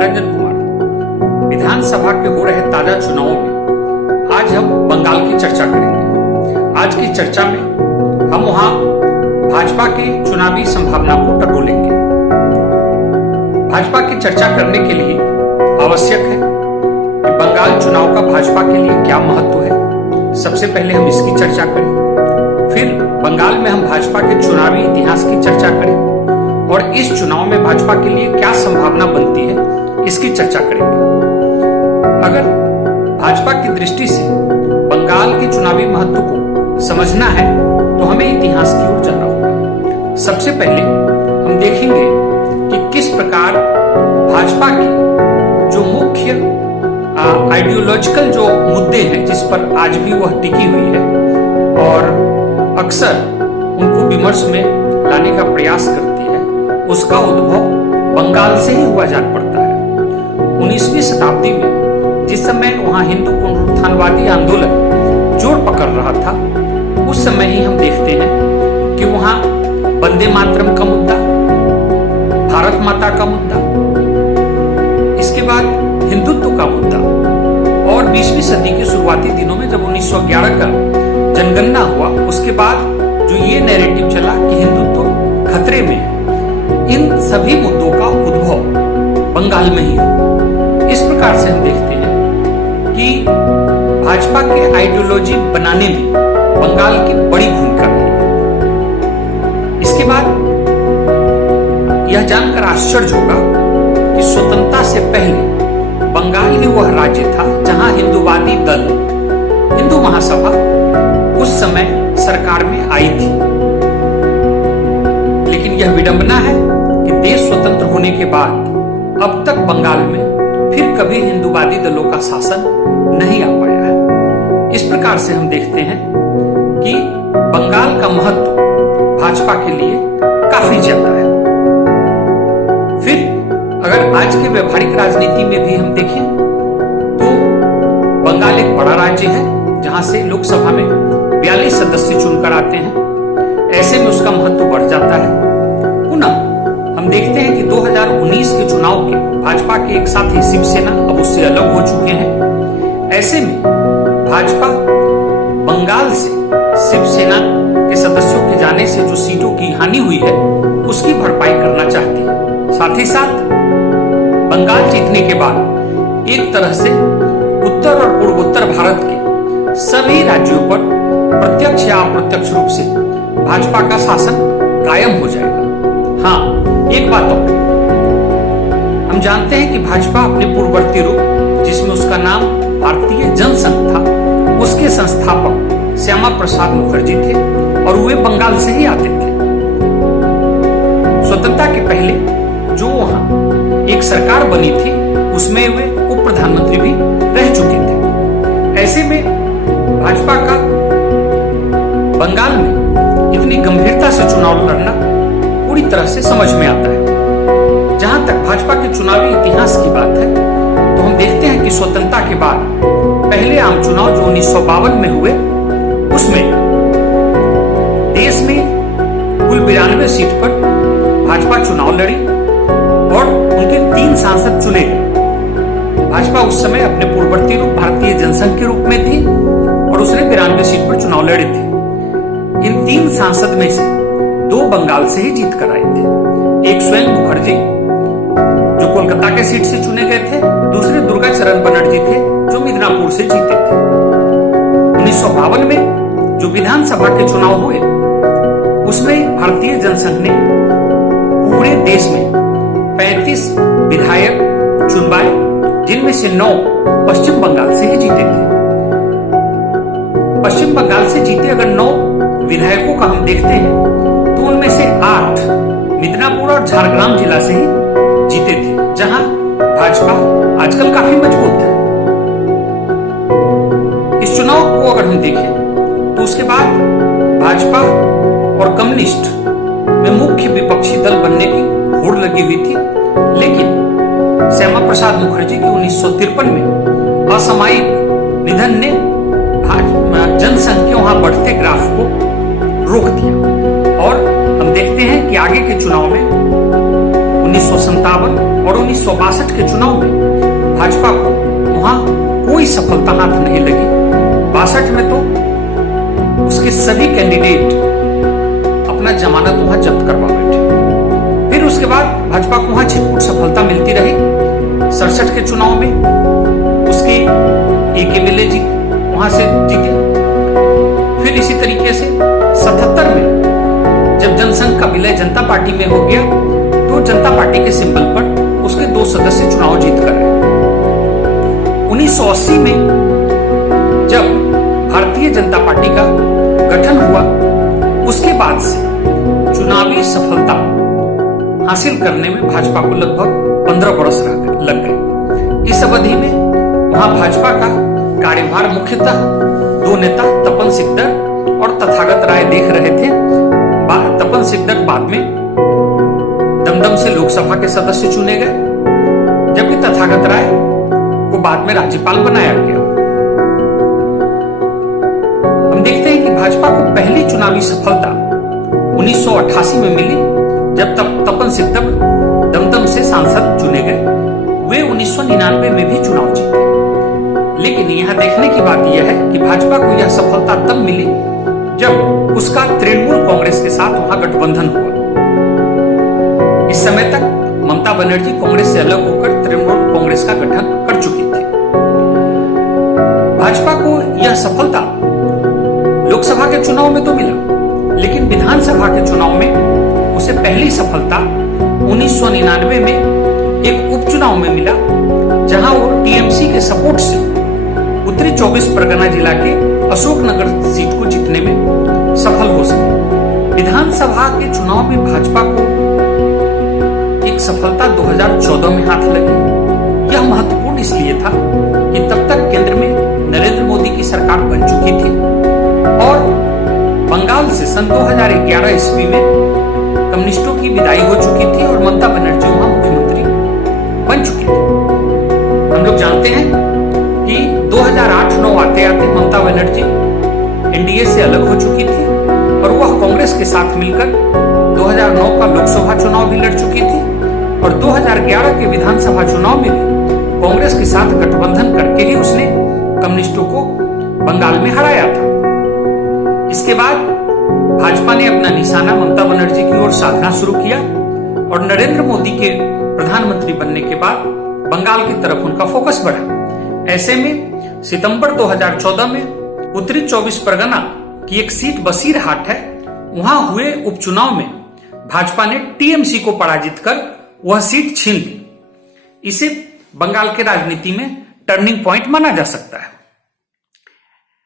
रंजन कुमार। विधानसभा के हो रहे ताजा चुनावों में आज हम बंगाल की चर्चा करेंगे। आज की चर्चा में हम वहां भाजपा की चुनावी संभावना को टटोलेंगे। भाजपा की चर्चा करने के लिए आवश्यक है कि बंगाल चुनाव का भाजपा के लिए क्या महत्व है। सबसे पहले हम इसकी चर्चा करें, फिर बंगाल में हम भाजपा के चुनावी इतिहास की चर्चा करें और इस चुनाव में भाजपा के लिए क्या संभावना बनती है इसकी चर्चा करेंगे। अगर भाजपा की दृष्टि से बंगाल के चुनावी महत्व को समझना है तो हमें इतिहास की ओर जाना होगा। सबसे पहले हम देखेंगे कि किस प्रकार भाजपा की जो मुख्य आइडियोलॉजिकल जो मुद्दे हैं जिस पर आज भी वह टिकी हुई है और अक्सर उनको विमर्श में लाने का प्रयास करती है, उसका उद्भव बंगाल से ही हुआ जान पड़ता है। 19वीं शताब्दी में जिस समय वहां हिंदू पुनरुत्थानवादी आंदोलन जोर पकड़ रहा था, उस समय ही हम देखते हैं कि वहां वंदे मातरम का मुद्दा, भारत माता का मुद्दा, इसके बाद हिंदुत्व का मुद्दा और 20वीं सदी के शुरुआती दिनों में जब 1911 का जनगणना हुआ, उसके बाद जो ये नैरेटिव चला कि हिंदुत्व खतरे में है, इन सभी मुद्दों का उद्भव बंगाल में ही हुआ। इस प्रकार से हम देखते हैं कि भाजपा के आइडियोलॉजी बनाने में बंगाल की बड़ी भूमिका रही है। इसके बाद यह जानकर आश्चर्य होगा कि स्वतंत्रता से पहले बंगाल ही वह राज्य था जहां हिंदूवादी दल हिंदू महासभा उस समय सरकार में आई थी। लेकिन यह विडंबना है कि देश स्वतंत्र होने के बाद अब तक बंगाल में फिर कभी हिंदूवादी दलों का शासन नहीं आ पाया है। इस प्रकार से हम देखते हैं कि बंगाल का महत्व भाजपा के लिए काफी ज्यादा है। फिर अगर आज के व्यवहारिक राजनीति में भी हम देखें तो बंगाल एक बड़ा राज्य है जहां से लोकसभा में 42 सदस्य चुनकर आते हैं। ऐसे में उसका महत्व बढ़ जाता है। पुनः हम देखते हैं कि 2019 के चुनाव के भाजपा के एक साथी शिवसेना अब उससे अलग हो चुके हैं। ऐसे में भाजपा बंगाल से शिवसेना के सदस्यों के जाने से जो सीटों की हानि हुई है उसकी भरपाई करना चाहती है। साथ ही साथ बंगाल जीतने के बाद एक तरह से उत्तर और पूर्वोत्तर भारत के सभी राज्यों पर प्रत्यक्ष या अप्रत्यक्ष रूप से भाजपा का शासन कायम हो जाएगा। हाँ, एक बात और, हम जानते हैं कि भाजपा अपने पूर्ववर्ती रूप जिसमें उसका नाम भारतीय जनसंघ था, उसके संस्थापक श्यामा प्रसाद मुखर्जी थे और वे बंगाल से ही आते थे। स्वतंत्रता के पहले जो वहां एक सरकार बनी थी उसमें वे उप प्रधानमंत्री भी रह चुके थे। ऐसे में भाजपा का बंगाल में इतनी गंभीरता से चुनाव लड़ना पूरी तरह से समझ में आता है। जहां तक भाजपा के चुनावी इतिहास की बात है तो हम देखते हैं कि स्वतंत्रता के बाद पहले आम चुनाव जो 1952 में हुए, उसमें देश में कुल 92 सीट पर भाजपा चुनाव लड़ी और उनके 3 सांसद चुने गए। भाजपा उस समय अपने पूर्ववर्ती रूप भारतीय जनसंघ के रूप में थी और उसने 92 सीट पर चुनाव लड़े थे। इन 3 सांसद में से 2 बंगाल से ही जीत कर आए थे। एक स्वयं मुखर्जी जो कोलकाता के सीट से चुने गए थे, दूसरे दुर्गा चरण बनर्जी थे जो मिदनापुर से जीते थे। 1952 में जो विधानसभा के चुनाव हुए उसमें भारतीय जनसंघ ने पूरे देश में 35 विधायक चुनवाए, जिनमें से 9 पश्चिम बंगाल से ही जीते थे। पश्चिम बंगाल से जीते अगर 9 विधायकों का हम देखते हैं तो उनमें से 8 मिदनापुर और झारग्राम जिला से ही जीते थे, जहां भाजपा आजकल काफी मजबूत है। इस चुनाव को अगर हम देखें तो उसके बाद भाजपा और कम्युनिस्ट में मुख्य विपक्षी दल बनने की होड़ लगी हुई थी। लेकिन श्यामा प्रसाद मुखर्जी के 1953 में असामयिक निधन ने जनसंघ के वहां बढ़ते ग्राफ को रोक दिया और हम देखते हैं कि आगे के चुनाव में 1957 और 1962 के चुनाव में भाजपा को वहां कोई सफलता हाथ नहीं लगी। 62 में तो उसके सभी कैंडिडेट अपना जमानत वहां जब्त करवा बैठे। फिर उसके बाद भाजपा को वहां छिटपुट सफलता मिलती रही। 67 के चुनाव में उसके एक एमएलए जी वहां से जीते। फिर इसी तरीके से 77 में जब जनसंघ का विलय जनता पार्टी में हो गया तो जनता पार्टी के सिंबल पर उसके 2 सदस्य चुनाव जीत कर रहे। 1980 में जब भारतीय जनता पार्टी का गठन हुआ उसके बाद से चुनावी सफलता हासिल करने में भाजपा को लगभग 15 वर्ष लग गए। इस अवधि में वहां भाजपा का कार्यभार मुख्यतः 2 नेता तपन सिकदर और तथागत राय देख रहे थे। तपन सिकदर बाद में दमदम से लोकसभा के सदस्य चुने गए, जबकि तथागत राय को बाद में राज्यपाल बनाया गया। हम देखते हैं कि भाजपा को पहली चुनावी सफलता 1988 में मिली जब तपन सिकदर दमदम से सांसद चुने गए। वे 1999 में भी चुनाव जीते। लेकिन यहां देखने की बात यह है कि भाजपा को यह सफलता तब मिली जब उसका तृणमूल कांग्रेस के साथ वहां गठबंधन हुआ। इस समय तक ममता बनर्जी कांग्रेस से अलग होकर तृणमूल कांग्रेस का गठन कर चुकी थी। भाजपा को यह सफलता लोकसभा के चुनाव में तो मिला, लेकिन विधानसभा के चुनाव में उसे पहली सफलता 1999 में एक उपचुनाव में मिला, जहां वो टीएमसी के सपोर्ट से उत्तरी 24 परगना जिला के अशोकनगर सीट को जीतने में सफल हो सके। विधानसभा के चुनाव में भाजपा को एक सफलता 2014 में हाथ लगी। यह महत्वपूर्ण इसलिए था कि तब तक केंद्र में नरेंद्र मोदी की सरकार बन चुकी थी और बंगाल से सन 2011 ईस्वी में कम्युनिस्टों की विदाई हो चुकी थी और ममता बनर्जी वहां मुख्यमंत्री बन चुकी थी। हम लोग जानते हैं कि 2008-9 आते आते ममता बनर्जी एनडीए से अलग हो चुकी थी और वह कांग्रेस के साथ मिलकर 2009 का लोकसभा चुनाव भी लड़ चुकी थी और 2011 के विधानसभा चुनाव में भी कांग्रेस के साथ गठबंधन करके ही उसने कम्युनिस्टों को बंगाल में हराया था। इसके बाद भाजपा ने अपना निशाना ममता बनर्जी की ओर साधना शुरू किया और नरेंद्र मोदी के प्रधानमंत्री बनने के बाद बंगाल की तरफ उनका फोकस बढ़ा। ऐसे में सितंबर 2014 में उत्तरी 24 परगना की एक सीट बसीरहाट है, वहां हुए उपचुनाव में भाजपा ने टीएमसी को पराजित कर वह सीट छीन ली। इसे बंगाल के राजनीति में टर्निंग पॉइंट माना जा सकता है।